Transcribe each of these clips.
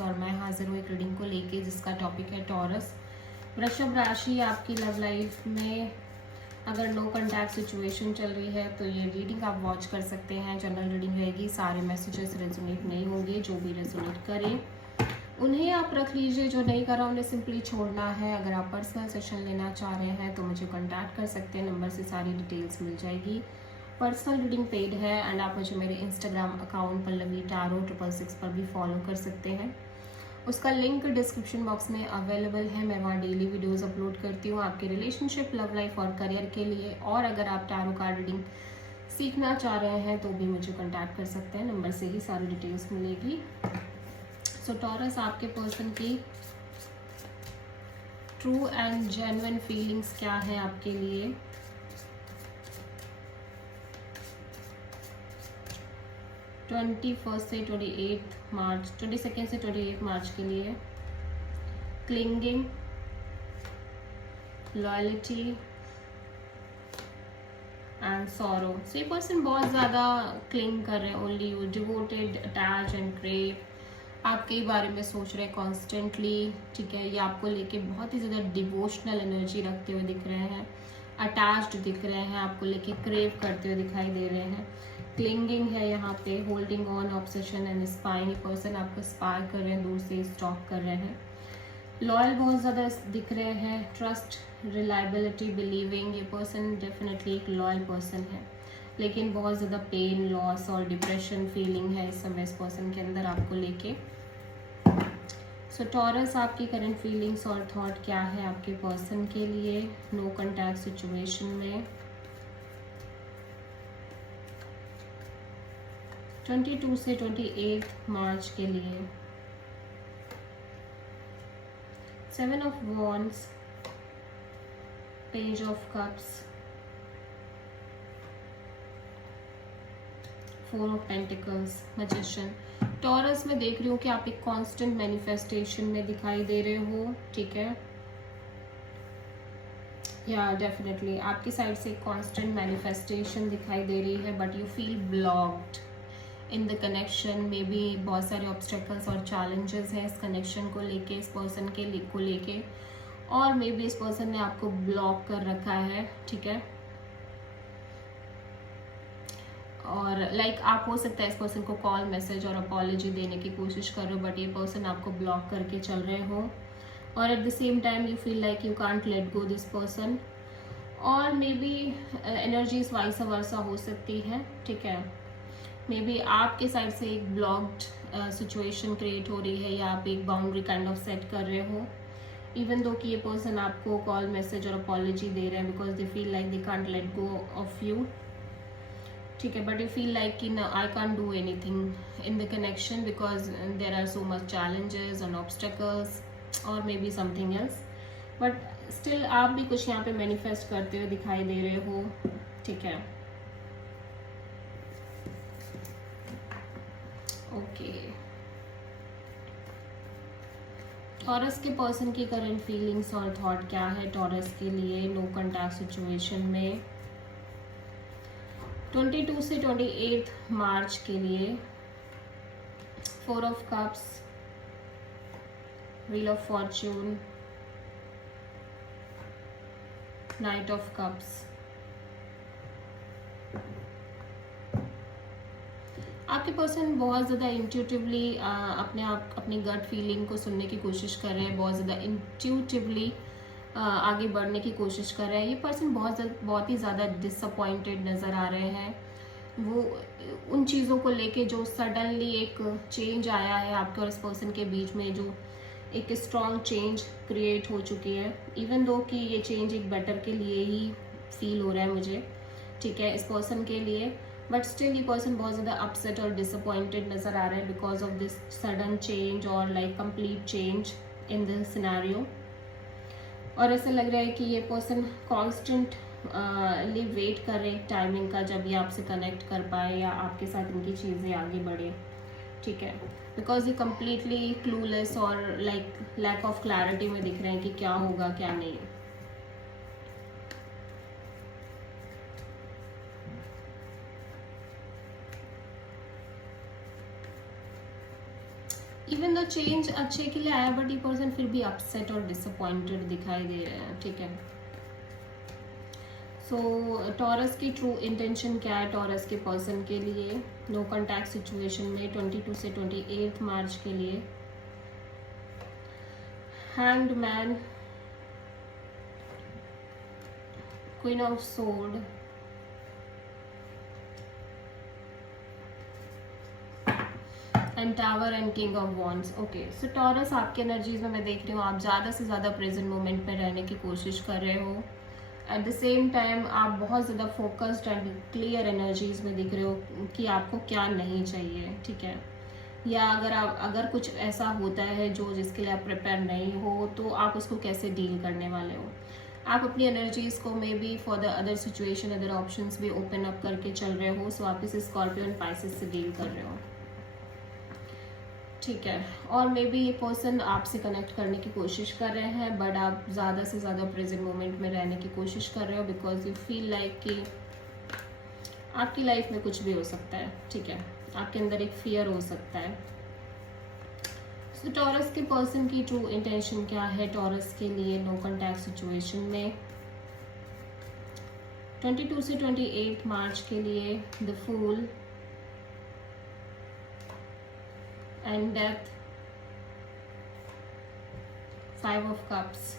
और मैं हाजिर हूँ एक रीडिंग को लेके जिसका टॉपिक है टॉरस। वृषभ राशि आपकी लव लाइफ में अगर नो कॉन्टैक्ट सिचुएशन चल रही है तो ये रीडिंग आप वॉच कर सकते हैं। जनरल रीडिंग रहेगी, सारे मैसेजेस रेजोनेट नहीं होंगे। जो भी रेजोनेट करे उन्हें आप रख लीजिए, जो नहीं करा उन्हें सिंपली छोड़ना है। अगर आप पर्सनल सेशन लेना चाह रहे हैं तो मुझे कॉन्टैक्ट कर सकते हैं, नंबर से सारी डिटेल्स मिल जाएगी। पर्सनल रीडिंग पेड है एंड आप मुझे मेरे इंस्टाग्राम अकाउंट पल्लवी टारो 666 पर भी फॉलो कर सकते हैं। उसका लिंक डिस्क्रिप्शन बॉक्स में अवेलेबल है। मैं वहाँ डेली वीडियोस अपलोड करती हूँ आपके रिलेशनशिप, लव लाइफ और करियर के लिए। और अगर आप टारो कार्ड रीडिंग सीखना चाह रहे हैं तो भी मुझे कॉन्टैक्ट कर सकते हैं, नंबर से ही सारी डिटेल्स मिलेगी। सो टॉरस, आपके पर्सन की ट्रू एंड जेन्युइन फीलिंग्स क्या है आपके लिए? फर्स्ट से 28 मार्च, 22 से 28 मार्च के लिए क्लिंगिंग, लॉयल्टी एंड सॉरो। सो ये पर्सन बहुत ज़्यादा क्लिंग कर रहे हैं, only you, devoted, attach and crave. आपके बारे में सोच रहे हैं कॉन्स्टेंटली, ठीक है। ये आपको लेके बहुत ही ज़्यादा डिवोशनल एनर्जी रखते हुए दिख रहे हैं, अटैच्ड दिख रहे हैं, आपको लेके क्रेव करते हुए दिखाई दे रहे हैं। क्लिंगिंग है यहाँ पे, holding on, obsession and spying. Person आपको स्पायर कर रहे हैं, दूर से स्टॉक कर रहे हैं। लॉयल बहुत ज़्यादा दिख रहे हैं, ट्रस्ट, रिलायबिलिटी, बिलीविंग। ये पर्सन डेफिनेटली एक लॉयल पर्सन है, लेकिन बहुत ज़्यादा पेन, लॉस और डिप्रेशन फीलिंग है इस समय इस पर्सन के अंदर आपको लेके। सो टॉरस, आपकी करंट फीलिंग्स और थॉट क्या है आपके पर्सन के लिए नो कॉन्टैक्ट सिचुएशन में? 22 से 28 मार्च के लिए 7 of wands, page of cups, 4 of pentacles, magician. Taurus में देख रही हूँ कि आप एक कांस्टेंट मैनिफेस्टेशन में दिखाई दे रहे हो, ठीक है। या डेफिनेटली आपकी साइड से कांस्टेंट मैनिफेस्टेशन दिखाई दे रही है, but you feel blocked in the connection. May be बहुत सारे ऑब्स्टेकल्स और चैलेंजेस हैं इस कनेक्शन को लेके, इस पर्सन को लेके, और मे बी इस पर्सन ने आपको ब्लॉक कर रखा है, ठीक है। और आप हो सकता है इस पर्सन को कॉल, मैसेज और अपॉलॉजी देने की कोशिश कर रहे हो, बट ये पर्सन आपको ब्लॉक करके चल रहे हो। और at the same time you feel like you can't let go this person. और maybe energies vice versa हो सकती है, ठीक है। मे बी आपके साइड से एक ब्लॉक्ड सिचुएशन क्रिएट हो रही है, या आप एक बाउंड्री काइंड ऑफ सेट कर रहे हो, इवन दो कि ये पर्सन आपको कॉल, मैसेज और अपॉलॉजी दे रहे हैं because they feel like they can't let go of you, ठीक है। बट यू फील लाइक कि I can't do anything in the connection because there are so much challenges and obstacles और maybe something else, but still आप भी कुछ यहाँ पे manifest करते हुए दिखाई दे रहे हो, ठीक है। ओके, टॉरस के पर्सन की करंट फीलिंग्स और थॉट क्या है टॉरस के लिए नो कॉन्टैक्ट सिचुएशन में 22 से 28 मार्च के लिए? 4 of cups, wheel of Fortune, night of cups. आपके पर्सन बहुत ज़्यादा इंट्यूटिवली अपनी गट फीलिंग को सुनने की कोशिश कर रहे हैं, बहुत ज़्यादा इंट्यूटिवली आगे बढ़ने की कोशिश कर रहे हैं। ये पर्सन बहुत ही ज़्यादा डिसअपॉइंटेड नज़र आ रहे हैं। वो उन चीज़ों को लेके जो सडनली एक चेंज आया है आपके और इस पर्सन के बीच में, जो एक स्ट्रॉन्ग चेंज क्रिएट हो चुकी है, इवन दो कि ये चेंज एक बेटर के लिए ही फील हो रहा है मुझे, ठीक है, इस पर्सन के लिए। बट स्टिल ये पर्सन बहुत ज़्यादा अपसेट और डिसअपॉइंटेड नज़र आ रहा है because of this sudden change और complete change in this scenario. और ऐसा लग रहा है कि ये पर्सन कॉन्स्टेंटली वेट कर रहे हैं टाइमिंग का जब ये आपसे कनेक्ट कर पाए या आपके साथ इनकी चीज़ें आगे बढ़े, ठीक है। बिकॉज ये कम्प्लीटली क्लूलेस और लैक ऑफ क्लैरिटी में दिख रहे हैं कि क्या होगा क्या नहीं। इवन दो चेंज अच्छे के लिए आया, बट ये पर्सन फिर भी अपसेट और डिसअपॉइंटेड दिखाई दे रहे हैं, ठीक है। सो टॉरस की ट्रू इंटेंशन क्या है टॉरस के पर्सन के लिए नो कॉन्टैक्ट सिचुएशन में 22 से 28 मार्च के लिए? Hanged man, queen of sword, and tower and king of wands. Okay, so taurus आपके एनर्जीज में मैं देख रही हूँ आप ज़्यादा से ज़्यादा प्रेजेंट मोमेंट में रहने की कोशिश कर रहे हो। एट द सेम टाइम आप बहुत ज़्यादा फोकस्ड एंड क्लियर एनर्जीज में दिख रहे हो कि आपको क्या नहीं चाहिए, ठीक है। या अगर कुछ ऐसा होता है जो जिसके लिए आप प्रिपेयर नहीं हो, तो आप उसको कैसे डील करने वाले हो। आप अपनी एनर्जीज को may be for the other situation, other options भी ओपन अप करके चल रहे हो। सो आप इस स्कॉर्पियो एंड पाइसेस से डील कर रहे हो, ठीक है। और मे बी ये पर्सन आपसे कनेक्ट करने की कोशिश कर रहे हैं, बट आप ज़्यादा से ज़्यादा प्रेजेंट मोमेंट में रहने की कोशिश कर रहे हो, बिकॉज यू फील लाइक कि आपकी लाइफ में कुछ भी हो सकता है, ठीक है। आपके अंदर एक फियर हो सकता है। तो टॉरस के पर्सन की ट्रू इंटेंशन क्या है टॉरस के लिए नो कॉन्टैक्ट सिचुएशन में 22 से 28 मार्च के लिए? The fool and death, 5 of cups,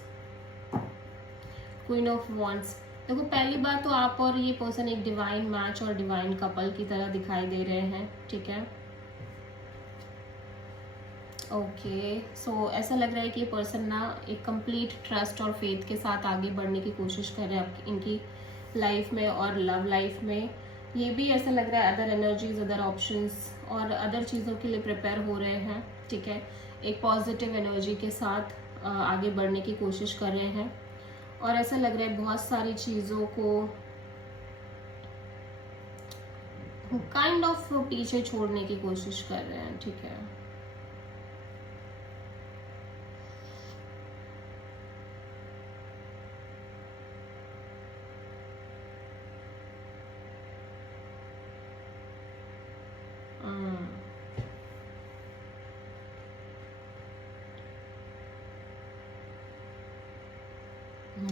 queen of wands. देखो, पहली बात तो आप और ये पर्सन एक डिवाइन मैच और डिवाइन कपल की तरह दिखाई दे रहे हैं, ठीक है। ओके, सो ऐसा लग रहा है कि ये पर्सन ना एक कंप्लीट ट्रस्ट और फेथ के साथ आगे बढ़ने की कोशिश कर रहे हैं इनकी लाइफ में और लव लाइफ में। ये भी ऐसा लग रहा है अदर एनर्जीज, अदर ऑप्शंस और अदर चीज़ों के लिए प्रिपेयर हो रहे हैं, ठीक है। एक पॉजिटिव एनर्जी के साथ आगे बढ़ने की कोशिश कर रहे हैं। और ऐसा लग रहा है बहुत सारी चीज़ों को काइंड ऑफ पीछे छोड़ने की कोशिश कर रहे हैं, ठीक है।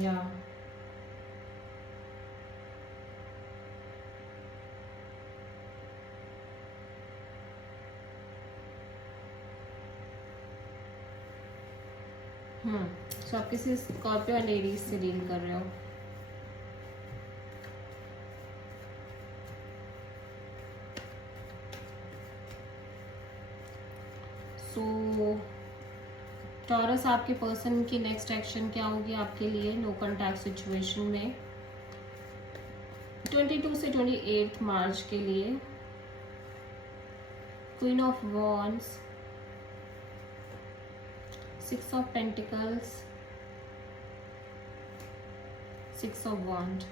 या सो आप किसी स्कॉर्पियो एंड एरीज से डील कर रहे हो। सो टॉरस आपके पर्सन की नेक्स्ट एक्शन क्या होगी आपके लिए नो कॉन्टैक्ट सिचुएशन में 22 से 28 मार्च के लिए? Queen of wands, 6 of pentacles, 6 of wand.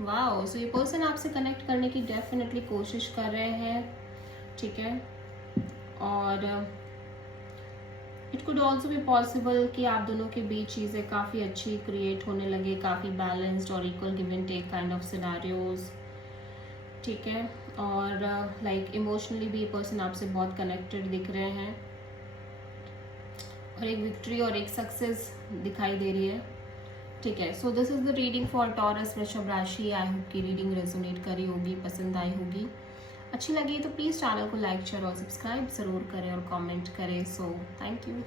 Wow, so ये पर्सन आपसे कनेक्ट करने की डेफिनेटली कोशिश कर रहे हैं, ठीक है। और इट कुड ऑल्सो भी पॉसिबल कि आप दोनों के बीच चीज़ें काफ़ी अच्छी क्रिएट होने लगे, काफ़ी बैलेंस्ड और equal give and take kind of scenarios, ठीक है। और लाइक इमोशनली भी ये पर्सन आपसे बहुत कनेक्टेड दिख रहे हैं और एक विक्ट्री और एक सक्सेस दिखाई दे रही है, ठीक है। So this is the reading for taurus वृषभ राशि। आई होप की रीडिंग रेजोनेट करी होगी, पसंद आई होगी, अच्छी लगी तो प्लीज़ चैनल को लाइक शेयर और सब्सक्राइब ज़रूर करें और कमेंट करें। So thank you.